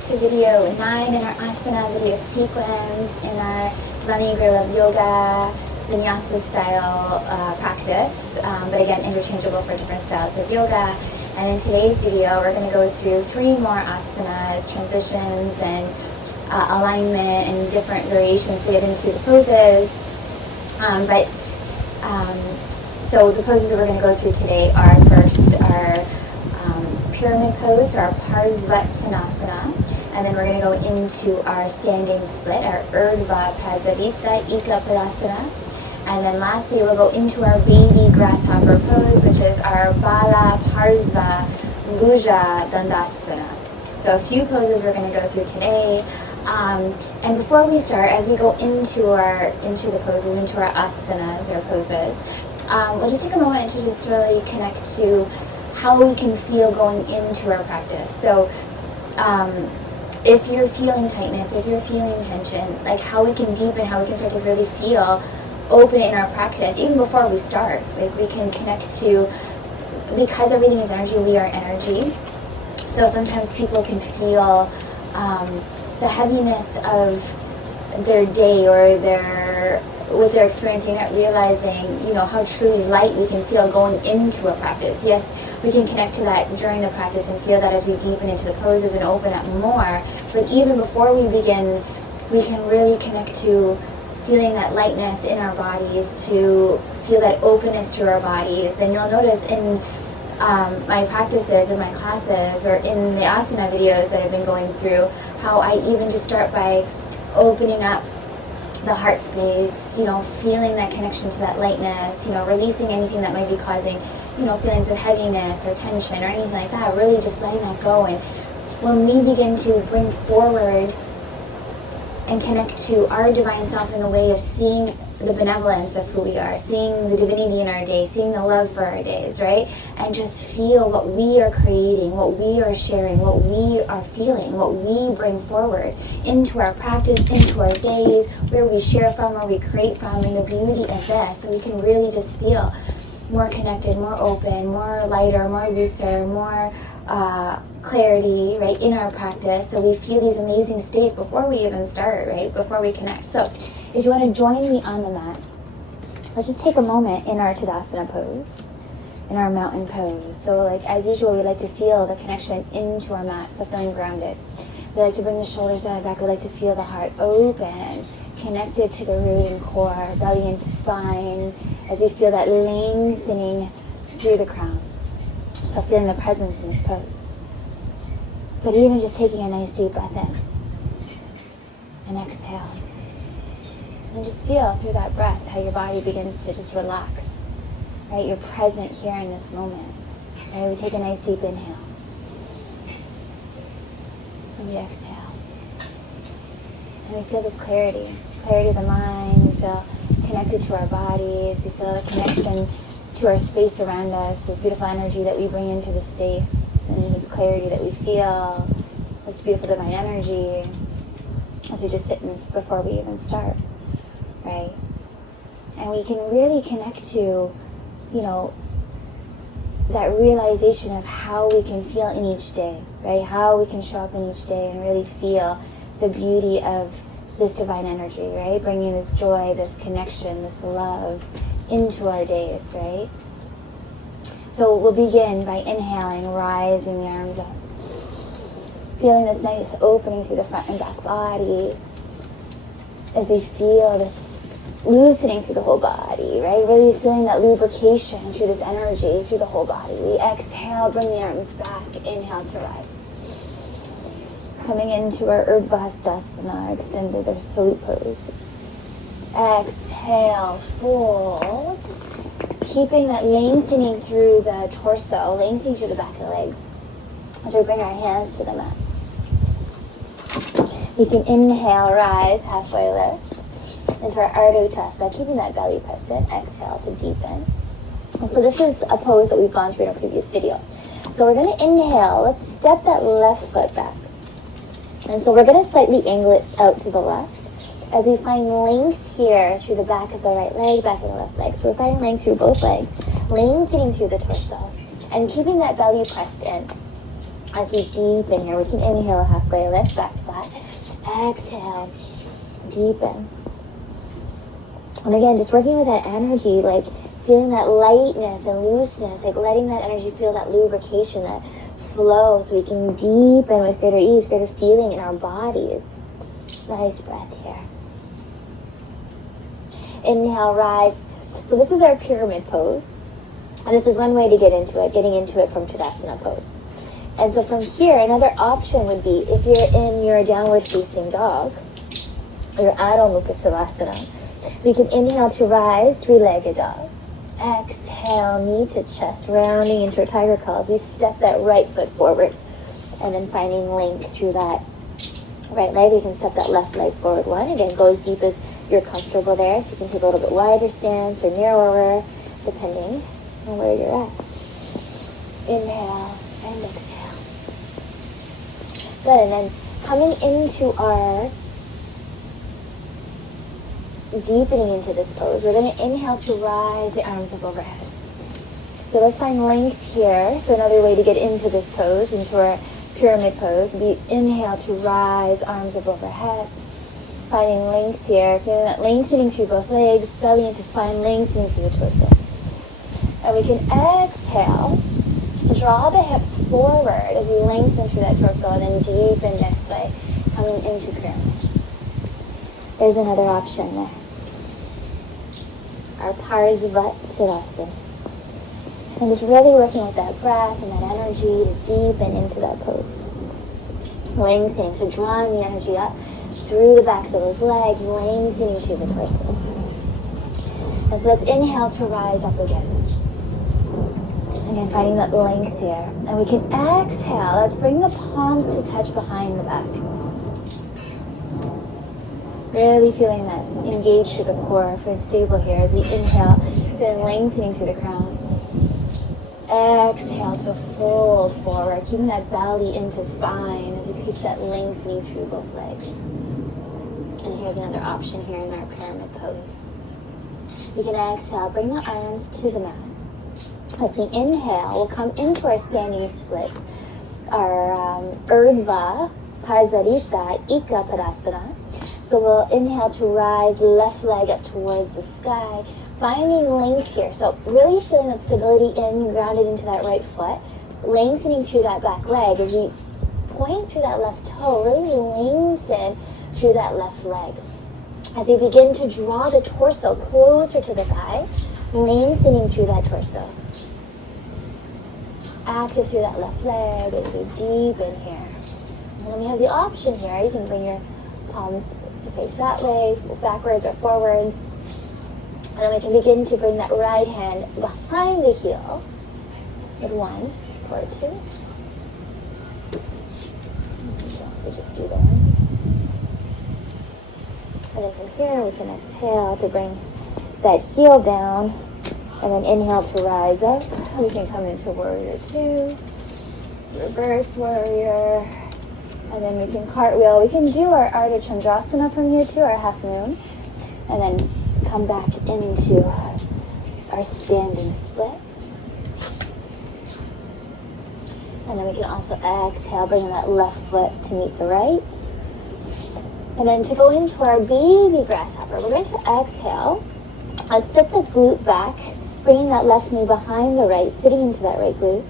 to video 9 in our asana video sequence in our Vani Guru Yoga vinyasa style practice, but again interchangeable for different styles of yoga. And in today's video we're going to go through 3 more asanas, transitions and alignment and different variations to get into the poses. So the poses that we're going to go through today are first our pyramid pose, or our Parsvottanasana, and then we're going to go into our standing split, our Urdhva, Prasarita, Padasana, and then lastly we'll go into our baby grasshopper pose, which is our Bala, Parsva, Bhuja, Dandasana. So a few poses we're going to go through today. And before we start, as we go into the poses, into our asanas or poses, we'll just take a moment to just really connect to how we can feel going into our practice. So if you're feeling tightness, if you're feeling tension, like how we can deepen, how we can start to really feel open in our practice, even before we start. Like we can connect to, because everything is energy, we are energy. So sometimes people can feel the heaviness of their day or what they're experiencing, not realizing, how truly light we can feel going into a practice. Yes, we can connect to that during the practice and feel that as we deepen into the poses and open up more. But even before we begin, we can really connect to feeling that lightness in our bodies, to feel that openness to our bodies. And you'll notice in my practices, in my classes, or in the asana videos that I've been going through, how I even just start by opening up the heart space, feeling that connection to that lightness, releasing anything that might be causing, feelings of heaviness or tension or anything like that, really just letting that go. And when we begin to bring forward and connect to our divine self in the way of seeing the benevolence of who we are, seeing the divinity in our day, seeing the love for our days, right? And just feel what we are creating, what we are sharing, what we are feeling, what we bring forward into our practice, into our days, where we share from, where we create from, and the beauty of this. So we can really just feel more connected, more open, more lighter, more looser, more clarity, right, in our practice. So we feel these amazing states before we even start, right, before we connect. So if you want to join me on the mat, let's just take a moment in our Tadasana pose, in our mountain pose. So like as usual, we like to feel the connection into our mat, so feeling grounded. We like to bring the shoulders down and back. We like to feel the heart open, connected to the root and core, belly into spine, as we feel that lengthening through the crown. So feeling the presence in this pose. But even just taking a nice deep breath in and exhale. And just feel through that breath how your body begins to just relax. Right? You're present here in this moment. Right? We take a nice deep inhale. And we exhale. And we feel this clarity. Clarity of the mind. We feel connected to our bodies. We feel a connection to our space around us. This beautiful energy that we bring into the space. And this clarity that we feel. This beautiful divine energy. As we just sit in this before we even start. Right? And we can really connect to, that realization of how we can feel in each day, right? How we can show up in each day and really feel the beauty of this divine energy, right? Bringing this joy, this connection, this love into our days, right? So we'll begin by inhaling, rising the arms up. Feeling this nice opening through the front and back body as we feel this loosening through the whole body, right? Really feeling that lubrication through this energy, through the whole body. We exhale, bring the arms back, inhale to rise. Coming into our Urdhva, extended or salute pose. Exhale, fold. Keeping that lengthening through the torso, lengthening through the back of the legs. As we bring our hands to the mat. You can inhale, rise, halfway lift. Into our Urdhva, keeping that belly pressed in. Exhale to deepen. And so this is a pose that we've gone through in a previous video. So we're going to inhale. Let's step that left foot back. And so we're going to slightly angle it out to the left as we find length here through the back of the right leg, back of the left leg. So we're finding length through both legs, lengthening through the torso, and keeping that belly pressed in. As we deepen here, we can inhale halfway lift, back flat. Exhale, deepen. And again, just working with that energy, like feeling that lightness and looseness, like letting that energy feel that lubrication, that flow, so we can deepen with greater ease, greater feeling in our bodies. Nice breath here. Inhale, rise. So this is our pyramid pose. And this is one way to get into it, getting into it from Tadasana pose. And so from here, another option would be, if you're in your downward facing dog, your Adho Mukha Savasana, we can inhale to rise, three-legged dog. Exhale, knee to chest, rounding into a tiger claw as we step that right foot forward. And then finding length through that right leg. We can step that left leg forward one. Again, go as deep as you're comfortable there. So you can take a little bit wider stance or narrower, depending on where you're at. Inhale and exhale. Good, and then coming into our deepening into this pose, we're going to inhale to rise the arms up overhead. So let's find length here. So another way to get into this pose, into our pyramid pose, we inhale to rise, arms up overhead. Finding length here, feeling that lengthening through both legs, belly into spine, lengthening through the torso. And we can exhale, draw the hips forward as we lengthen through that torso, and then deepen this way, coming into pyramid. There's another option there. Our Parsvottanasana. And just really working with that breath and that energy to deepen into that pose. Lengthening, so drawing the energy up through the backs of those legs, lengthening through the torso. And so let's inhale to rise up again. Again, finding that length here. And we can exhale. Let's bring the palms to touch behind the back. Really feeling that engaged through the core, feeling stable here as we inhale, then lengthening through the crown. Exhale to fold forward, keeping that belly into spine as we keep that lengthening through both legs. And here's another option here in our pyramid pose. You can exhale, bring the arms to the mat. As we inhale, we'll come into our standing split, our Urdhva, Prasarita, Ika Padasana. So we'll inhale to rise, left leg up towards the sky, finding length here. So really feeling that stability in, grounded into that right foot, lengthening through that back leg as we point through that left toe, really lengthen through that left leg. As we begin to draw the torso closer to the thigh, lengthening through that torso. Active through that left leg as we deepen here. And then we have the option here, you can bring your palms to face that way, backwards or forwards. And then we can begin to bring that right hand behind the heel with 1 or 2. You can also just do that. And then from here we can exhale to bring that heel down, and then inhale to rise up. We can come into warrior 2, reverse warrior, and then we can cartwheel. We can do our Ardha Chandrasana from here too, our half moon, and then come back into our standing split. And then we can also exhale, bringing that left foot to meet the right. And then to go into our baby grasshopper, we're going to exhale. Let's sit the glute back, bringing that left knee behind the right, sitting into that right glute.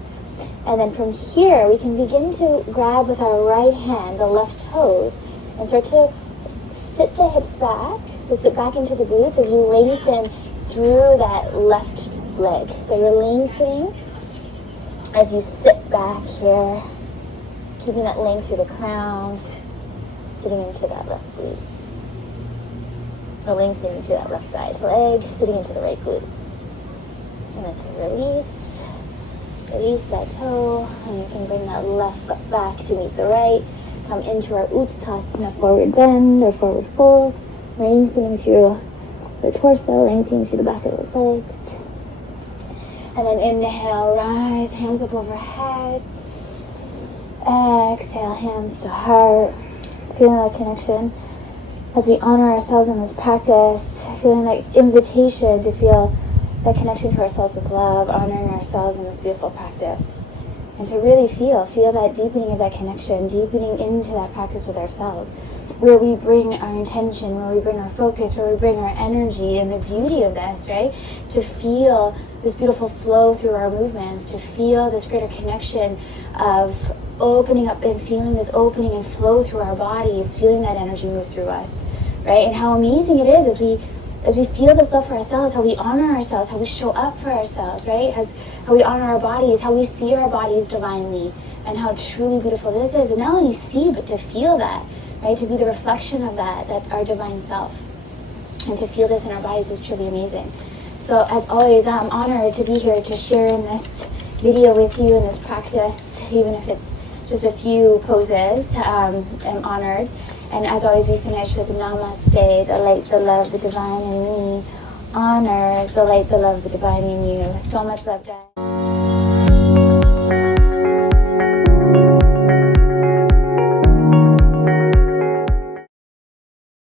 And then from here, we can begin to grab with our right hand the left toes and start to sit the hips back. So sit back into the glutes as you lengthen through that left leg. So you're lengthening as you sit back here, keeping that length through the crown, sitting into that left glute. Or lengthening through that left side leg, sitting into the right glute. And then to release that toe, and you can bring that left foot back to meet the right. Come into our Uttanasana, forward bend or forward fold, lengthening through the torso, lengthening through the back of those legs. And then inhale, rise, hands up overhead. Exhale, hands to heart. Feeling that connection as we honor ourselves in this practice, feeling that invitation to feel that connection to ourselves with love, honoring ourselves in this beautiful practice. and to really feel that deepening of that connection, deepening into that practice with ourselves, where we bring our intention, where we bring our focus, where we bring our energy, and the beauty of this, right? To feel this beautiful flow through our movements, to feel this greater connection of opening up and feeling this opening and flow through our bodies, feeling that energy move through us, right? And how amazing it is as we feel this love for ourselves, how we honor ourselves, how we show up for ourselves, right? How we honor our bodies, how we see our bodies divinely, and how truly beautiful this is. And not only see, but to feel that, right? To be the reflection of that our divine self. And to feel this in our bodies is truly amazing. So as always, I'm honored to be here to share in this video with you in this practice, even if it's just a few poses. I'm honored. And as always, we finish with Namaste, the light, the love, the divine in me honors the light, the love, the divine in you. So much love, guys.